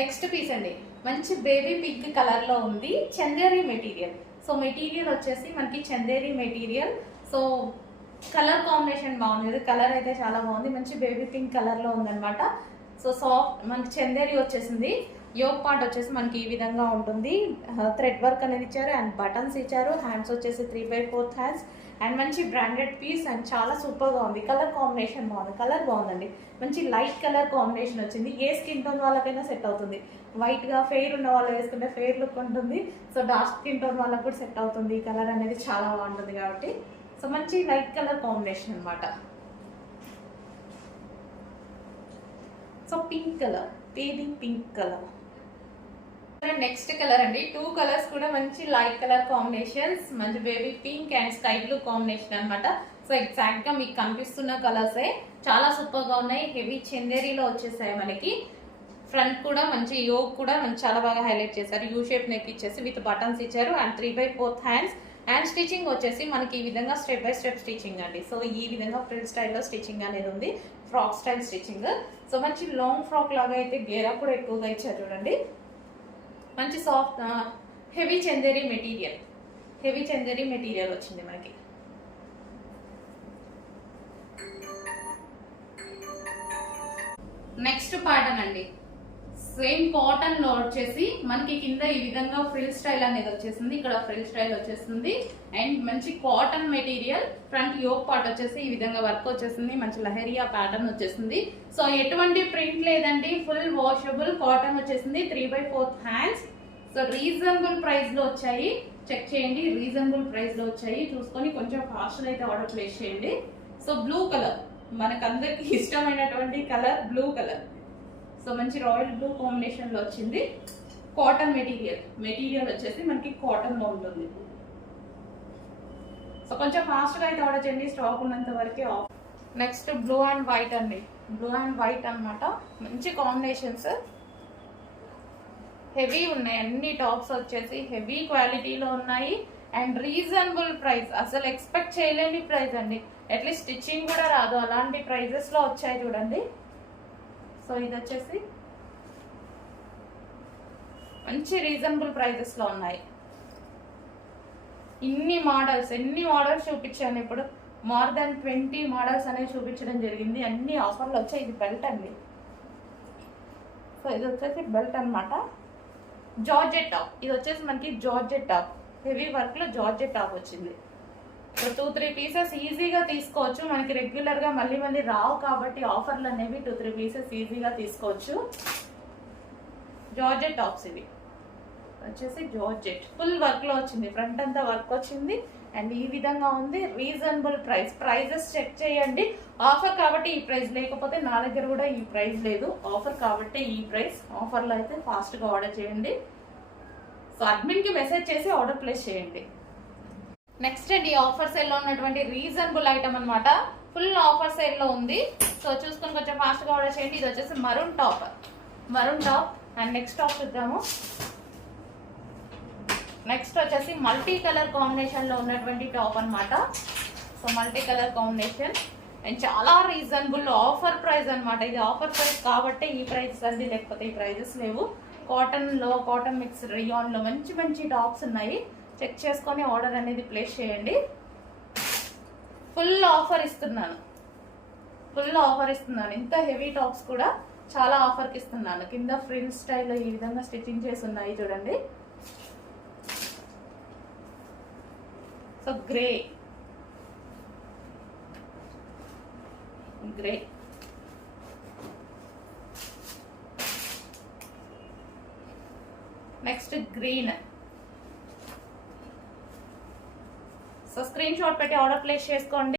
Next piece అండి, మంచి baby pink colour లో ఉంది, చందేరి మెటీరియల్. సో మెటీరియల్ వచ్చేసి మనకి Chanderi material. So colour combination బాగుంది, కలర్ అయితే చాలా బాగుంది, మంచి బేబీ పింక్ కలర్ లో ఉందన్నమాట. సో సాఫ్ట్ మనకి చందేరి వచ్చేసింది. యోగ్ పార్ట్ వచ్చేసి మనకి ఈ విధంగా ఉంటుంది, థ్రెడ్ వర్క్ అనేది ఇచ్చారు అండ్ బటన్స్ ఇచ్చారు. హ్యాండ్స్ వచ్చేసి 3/4 హ్యాండ్స్ అండ్ మంచి బ్రాండెడ్ పీస్ అండ్ చాలా సూపర్ గా ఉంది. కలర్ కాంబినేషన్ బాగుంది, కలర్ బాగుందండి, మంచి లైట్ కలర్ కాంబినేషన్ వచ్చింది. ఏ స్కిన్ టోన్ వాళ్ళకైనా సెట్ అవుతుంది. వైట్ గా ఫెయిర్ ఉన్న వాళ్ళు వేసుకుంటే ఫెయిర్ లుక్ ఉంటుంది. సో డార్క్ స్కిన్ టోన్ వాళ్ళకి కూడా సెట్ అవుతుంది. ఈ కలర్ అనేది చాలా బాగుంటుంది కాబట్టి సో మంచి లైట్ కలర్ కాంబినేషన్ అనమాట. So pink colour, baby pink colour. Next colour అండి, 2 కలర్స్ కూడా మంచి లైట్ కలర్ కాంబినేషన్స్, మంచి baby pink and sky blue combination అనమాట. సో ఎగ్జాక్ట్ గా మీకు కనిపిస్తున్న కలర్సే చాలా సూపర్ గా ఉన్నాయి. హెవీ చందేరీలో వచ్చేసాయి మనకి. ఫ్రంట్ కూడా మంచి యోగ్ కూడా చాలా బాగా హైలైట్ చేశారు. యూ షేప్ నెక్ ఇచ్చేసి విత్ బటన్స్ ఇచ్చారు అండ్ 3/4 హ్యాండ్స్ అండ్ స్టిచింగ్ వచ్చేసి మనకి ఈ విధంగా స్టెప్ బై స్టెప్ స్టిచింగ్ అండి. సో ఈ విధంగా ఫ్రిల్ స్టైల్లో స్టిచింగ్ అనేది ఉంది, ఫ్రాక్ స్టైల్ స్టిచింగ్. సో మంచి లాంగ్ ఫ్రాక్ లాగా అయితే గేరా కూడా ఎక్కువగా ఇచ్చారు చూడండి. మంచి soft heavy Chanderi material, heavy Chanderi material వచ్చింది మనకి. నెక్స్ట్ ప్యాటర్న్ అండి, సేమ్ కాటన్ లో వచ్చేసి మనకి కింద ఈ విధంగా ఫ్రిల్ స్టైల్ అనేది వచ్చేసింది. ఇక్కడ ఫ్రిల్ స్టైల్ వచ్చేసింది అండ్ మంచి cotton material. Front yoke part వచ్చేసి ఈ విధంగా వర్క్ వచ్చేసింది, మంచి లహరియా ప్యాటర్న్ వచ్చేసింది. సో ఎటువంటి ప్రింట్ లేదండి, ఫుల్ వాషబుల్ కాటన్ వచ్చేసింది. 3/4 హ్యాండ్స్. సో రీజనబుల్ ప్రైస్ లో వచ్చాయి, చెక్ చేయండి, రీజనబుల్ ప్రైస్ లో వచ్చాయి. చూసుకొని కొంచెం ఫాస్ట్ అయితే ఆర్డర్ ప్లేస్ చేయండి. సో బ్లూ కలర్ మనకందరికి ఇష్టమైనటువంటి కలర్, బ్లూ కలర్. సో మంచి రాయల్ బ్లూ కాంబినేషన్ లో వచ్చింది. కాటన్ మెటీరియల్, మెటీరియల్ వచ్చేసి మనకి కాటన్ లో ఉంటుంది. సో కొంచెం ఫాస్ట్ గా అయితే ఆర్డర్ చేయండి, స్టాక్ ఉన్నంత వరకే of. Next blue and white అండి, బ్లూ అండ్ వైట్ అనమాట. మంచి కాంబినేషన్స్, హెవీ ఉన్నాయి. అన్ని టాప్స్ వచ్చేసి హెవీ క్వాలిటీలో ఉన్నాయి అండ్ రీజనబుల్ ప్రైస్, అసలు ఎక్స్పెక్ట్ చేయలేని ప్రైస్ అండి. అట్లీస్ట్ స్టిచ్చింగ్ కూడా రాదు, అలాంటి ప్రైజెస్ లో వచ్చాయి చూడండి. సో ఇది వచ్చేసి మంచి రీజనబుల్ ప్రైజెస్ లో ఉన్నాయి. ఎన్ని మోడల్స్ చూపించాను ఇప్పుడు, మోర్ దాన్ 20 మోడల్స్ అనేవి చూపించడం జరిగింది. అన్ని ఆఫర్లు వచ్చాయి. ఇది బెల్ట్ అండి. సో ఇది వచ్చేసి బెల్ట్ అనమాట, జార్జెట్ టాప్. ఇది వచ్చేసి మనకి జార్జెట్ టాప్, హెవీ వర్క్ లో జార్జెట్ టాప్ వచ్చింది. సో 2-3 పీసెస్ ఈజీగా తీసుకోవచ్చు. మనకి రెగ్యులర్ గా మళ్ళీ రావు కాబట్టి ఆఫర్లు అనేవి 2-3 పీసెస్ ఈజీగా తీసుకోవచ్చు. జార్జెట్ టాప్స్ ఇవి వచ్చేసి జార్జెట్ ఫుల్ వర్క్ లో వచ్చింది, ఫ్రంట్ అంతా వర్క్ వచ్చింది అండ్ ఈ విధంగా ఉంది. రీజనబుల్ ప్రైస్, ప్రైజెస్ చెక్ చేయండి. ఆఫర్ కాబట్టి ఈ ప్రైస్, లేకపోతే నా దగ్గర కూడా ఈ ప్రైస్ లేదు. ఆఫర్ కాబట్టి ఈ ప్రైస్. ఆఫర్లో అయితే ఫాస్ట్ గా ఆర్డర్ చేయండి. సో అడ్మిన్ కి మెసేజ్ చేసి ఆర్డర్ ప్లేస్ చేయండి. నెక్స్ట్ అండి, ఆఫర్ సేల్ లో ఉన్నటువంటి రీజనబుల్ ఐటమ్ అనమాట, ఫుల్ ఆఫర్ సేల్ లో ఉంది. సో చూసుకొని కొంచెం ఫాస్ట్ గా ఆర్డర్ చేయండి. ఇది వచ్చేసి maroon top, maroon top. And next top చూద్దాము. నెక్స్ట్ వచ్చేసి మల్టీ కలర్ కాంబినేషన్ లో ఉన్నటువంటి టాప్ అనమాట. So multi colour combination and చాలా రీజనబుల్ ఆఫర్ ప్రైస్ అనమాట. ఇది ఆఫర్ ప్రైస్ కాబట్టి ఈ ప్రైస్ అండి, లేకపోతే ఈ ప్రైజెస్ లేవు. కాటన్ లో, కాటన్ మిక్స్ రియాన్ లో మంచి టాప్స్ ఉన్నాయి. చెక్ చేసుకొని ఆర్డర్ అనేది ప్లేస్ చేయండి. ఫుల్ ఆఫర్ ఇస్తున్నాను, ఫుల్ ఆఫర్ ఇస్తున్నాను. ఇంత హెవీ టాప్స్ కూడా చాలా ఆఫర్కి ఇస్తున్నాను. కింద ఫ్రిల్ స్టైల్లో ఈ విధంగా స్టిచ్చింగ్ చేసి ఉన్నాయి చూడండి. So grey, grey. Next green. So screen shot పెట్టి ఆర్డర్ ప్లేస్ చేసుకోండి.